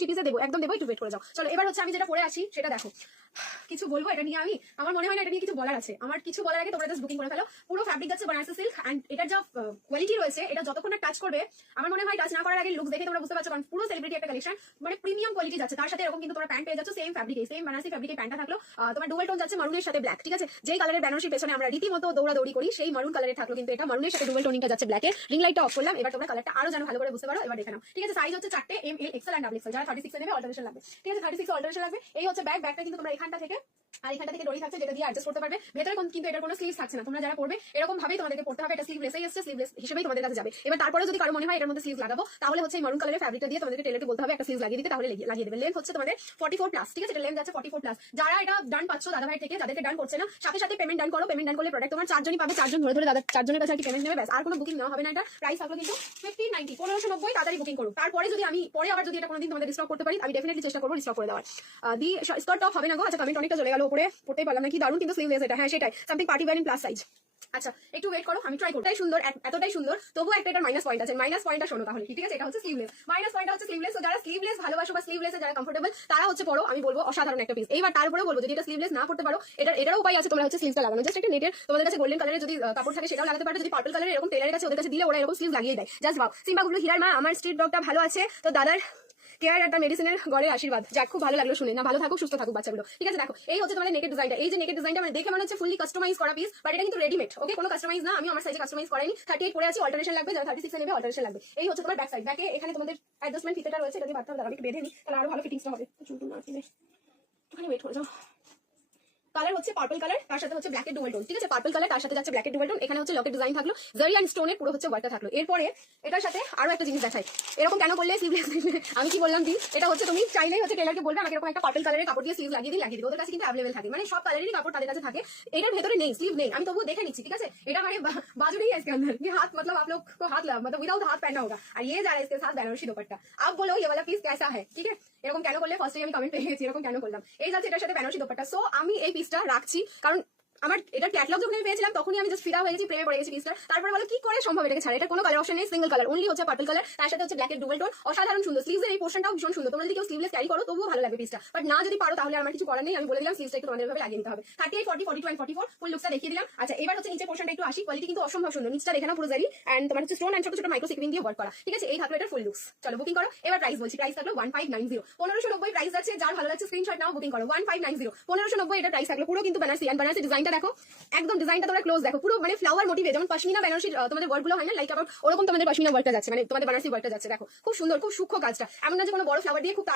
Three পিসে দেবো, একদম দেবো, একটু ওয়েট করে যাও। চলো এবার হচ্ছে আমি যেটা পরে আসি সেটা দেখো। কিছু বলবো এটা নিয়ে আমি, আমার মনে হয় না এটা নিয়ে কিছু বলার আছে। আমার কিছু বলার আগে তোমরা জাস্ট বুকিং করে ফেলো। পুরো ফ্যাব্রিক যাচ্ছে বানারসি সিল্ক, এন্ড এটার যা কোয়ালিটি রয়েছে, এটা যতক্ষণ না টাচ করবে, আমার মনে হয় টাচ না করার আগে লুক দেখে তোমরা বুঝতে পারছো, কারণ পুরো সেলিব্রিটি একটা কালেকশন, মানে প্রিমিয়াম কোয়ালিটি যাচ্ছে। তার সাথে এরকম কিন্তু তোমরা প্যান্ট পেয়ে যাচ্ছ সেম ফ্যাব্রিকে, সেম বানারসি ফ্যাব্রিকে প্যান্টটা থাকলো। তোমার ডুয়াল টোন যাচ্ছে মারুনের সাথে ব্ল্যাক, ঠিক আছে? যেই কালারের বেনারসির পেছনে আমরা রীতিমতো দৌড়াদৌড়ি করি, সেই মারুন কালারের থাকলো কিন্তু এটা মারুনের সাথে ডুয়াল টোনিংটা যাচ্ছে ব্ল্যাকের। রিং লাইটটা অফ করলাম, এবার তোমরা কালারটা আরো যেন ভালো করে বুঝতে পারো, এবার দেখে নাও, ঠিক আছে? সাইজ হচ্ছে 4টে, M, L, XL and double XL. যারা 36 এ নেবে অল্টারেশন লাগবে, ঠিক আছে? 36 অল্টারেশন লাগবে। এই হচ্ছে ব্যাগটা কিন্তু তোমরা এখানটা থেকে আর এখানটা থেকে ডরি থাকছে, যেটা দিয়ে অ্যাডজাস্ট করতে পারবে। ভেতরে কিন্তু এটার কোনো স্লিভস থাকছে না। তোমরা যারা করবে এরকম ভাবেই তোমাদেরকে পড়তে হবে। এটা স্লিভলেসই আসছে, স্লিভলেস হিসেবেই তোমাদের কাছে যাবে। এবার তারপরে যদি কারো মনে হয় এটার মধ্যে স্লিভস লাগাবো, তাহলে হচ্ছে এই মারুন কালারের ফ্যাব্রিকটা দিয়ে তোমাদেরকে টেলারকে বলতে হবে একটা স্লিভস লাগিয়ে দিতে, তাহলে লাগিয়ে দেবে। লেন্থ হচ্ছে তোমাদের 44+, ঠিক আছে? এটা লেন্থ যাচ্ছে 44+। যারা এটা ডান পাচ্ছ দাদা ভাই থেকে, যাদেরকে ডান করছে না, সাথে সাথে পেমেন্ট ডান করো। পেমেন্ট ডান করলে প্রোডাক্ট তোমার 4 জনই পাবে, 4 জন ধরে ধরে দাদা 4 জনের কাছে আর কি পেমেন্ট নেবে, ব্যাস। আর কোনো বুকিং নেওয়া হবে না। এটা প্রাইস থাকলো কিন্তু 1590, 1590। তাড়াতাড়ি বুকিং করো। তারপরে যদি আমি পরে আবার যদি এটা কোনোদিন তোমাদের রিস্টক করতে পারি, আমি ডেফিনেটলি চেষ্টা করবো রিস্টক করে দেওয়ার। দি স্কার্ট টপ হবে না গো। আচ্ছা, কমেন্ট অনেকটা চলে গেল উপরে, পড়তেই পারলাম না। কি দারুণ কিন্তু স্লিভলেস এটা, হ্যাঁ সেটাই, something party wear in plus size. আচ্ছা একটু ওয়েট করো, আমি ট্রাই করব। এতটাই সুন্দর, এতটাই সুন্দর, তবুও একটা এটা মাইনাস পয়েন্ট আছে। মাইনাস পয়েন্টটা শোনো তাহলে, ঠিক আছে? এটা হচ্ছে স্লিভলেস, মাইনাস পয়েন্টটা হচ্ছে স্লিভলেস। তো যারা স্লিভলেস ভালোবাসো বা স্লিভলেসে যারা কমফোর্টেবল, তারা হচ্ছে পড়ো, আমি বলবো অসাধারণ একটা পিস। এইবার তারপরে বলবো যদি এটা স্লিভলেস না করতে পারো, এটারও উপায় আছে। তোমরা হচ্ছে স্লিভসটা লাগানো, জাস্ট একটা নেটের তোমাদের কাছে গোল্ডেন কালারের যদি কাপড় থাকে সেটাও লাগাতে পারো। যদি পার্পল কালারের এরকম টেলারের কাছে ওদের কাছে দিলে ওরা এরকম স্লিভ লাগিয়ে দেয়। জাস্ট ভাও। সিম্বা গুলো হিরার মা, আমার স্ট্রিট ডগটা ভালো আছে, তো দাদার কেয়ার একটা মেডিসিনের গড়ের আশীর্বাদ। যাক, খুব ভালো লাগলো শুনে। না, ভালো থাকুক, সুস্থ থাকুক বাচ্চাগুলো, ঠিক আছে? দেখো এই হচ্ছে তোমাদের নেকের ডিজাইনটা। এই যে নেকের ডিজাইনটা মানে দেখে মনে হচ্ছে ফুললি কাস্টমাইজ করা পিস, বাট এটা কিন্তু রেডিমেড, ওকে? কোনো কাস্টমাইজ না। আমি আমার সাইজে কাস্টমাইজ করাইনি। 38 পরে আছি, অল্টারেশন লাগবে। যারা 36 এ নেবে অল্টারেশন লাগবে। এই হচ্ছে তোমার ব্যাক সাইড। ব্যাকে এখানে তোমাদের অ্যাডজাস্টমেন্ট ফিতেটা রয়েছে, এটা দিয়ে বাচ্চা দাঁড়াবে, একটু বেঁধে নি, তাহলে আরো ভালো ফিটিংসটা হবে। চুলটুল না ছিলে ওখানে ওয়েট করে যাও। কালার হচ্ছে পার্পল কালার, তার সাথে হচ্ছে ব্ল্যাকের ডুয়াল টোন, ঠিক আছে? পার্পল কালার, তার সাথে যাচ্ছে ব্ল্যাকের ডুয়াল টোন। এখানে হচ্ছে লকেট ডিজাইন থাকলো, জারি অ্যান্ড স্টোনের পুরো হচ্ছে ওয়ার্কটা থাকলো। এরপরে এটার সাথে আরো একটা জিনিস দেখাই। এরকম কেন করলে স্লিভলেস? আমি কি বললাম দি, এটা হচ্ছে তুমি চাইলেই হচ্ছে টেলারকে বলবে আমাকে এরকম একটা পার্পল কালারের কাপড় দিয়ে স্লিভ লাগিয়ে দিই। ওদের কাছে কিন্তু অ্যাভেলেবল থাকে, মানে সব কালারেরই কাপড় তাদের কাছে থাকে। এটার ভেতরে নেই, স্লিভ নেই, আমি তবুও দেখে নিচ্ছি, ঠিক আছে? এটা মানে बाजू नहीं है इसके अंदर, ये हाथ मतलब आप लोग को हाथ मतलब विदाउट हाथ पहना होगा, और ये जा रहा है इसके साथ बनारसी दुपट्टा। आप बोलो ये वाला पीस कैसा है, ঠিক আছে? এরকম কেন করলে ফার্স্টে আমি কমেন্ট পেয়ে গেছি, এরকম কেন করলাম। এই যাচ্ছে এটার সাথে বেনারসি দুপাট্টা। সো আমি এই পিসটা রাখছি, কারণ আমার এটা ক্যাটলগ যখন আমি পেয়েছিলাম তখনই আমি জাস্ট ফিদা হয়ে গেছি, প্রেমে পড়ে গেছি পিসটা। তারপরে বলো কি করে সম্ভব এটাকে ছাড়া? এটা কোনো কালার অপশন নেই, সিঙ্গেল কালার অনলি হচ্ছে পার্পল কালার, তার সাথে হচ্ছে ব্ল্যাকের ডুয়াল টোন। অসাধারণ সুন্দর। স্লিভসের এই পোর্শনটাও ভীষণ সুন্দর। তোমরা যদি কেউ স্লিভলেস ক্যারি করো তবুও ভালো লাগবে পিসটা, বাট না যদি পারো তাহলে আমার কিছু করার নেই। আমি বলে দিলাম স্লিভসটা একটু তোমাদের ভাবে লাগিয়ে নিতে হবে। 38, 40, 42 and 44 ফুল লুকসটা দেখিয়ে দিলাম। আচ্ছা এবার হচ্ছে নিচে পোর্শনটা একটু আসি। কোয়ালিটি কিন্তু অসম্ভব সুন্দর। নিচটা দেখে নাও, পুরো জারি এন্ড তোমার হচ্ছে স্টোন এন্ড ছোট ছোট মাইক্রো সিকুইন দিয়ে ওয়ার্ক করা, ঠিক আছে? এই থাকলো এটার ফুল লুকস। চলো বুকিং করো। এবার প্রাইস বলছি, প্রাইস থাকলো 1590, 1590 প্রাইস আছে। যার ভালো লাগছে স্ক্রিনশট নাও, বুকিং করো। 1590, 1590 এটা প্রাইস থাকলো। পুরো কিন্তু বেনারসি, এন্ড বেনারসি ডিজাইনটা দেখো, একদম ডিজাইনটা তোমরা ক্লোজ দেখো, পুরো মানে ফ্লাওয়ার মোটিভে, যেমন পশমিনা বেনারসি তোমাদের ওয়ার্ক গুলো হয় না, লাইক আবার ওরকম তোমাদের পশমিনা ওয়ার্কটা যাচ্ছে, মানে তোমাদের বেনারসি ওয়ার্কটা যাচ্ছে। দেখো খুব সুন্দর, খুব সূক্ষ্ম কাজটা। এমন না যে কোনো বড় ফ্লাওয়ার দিয়ে খুব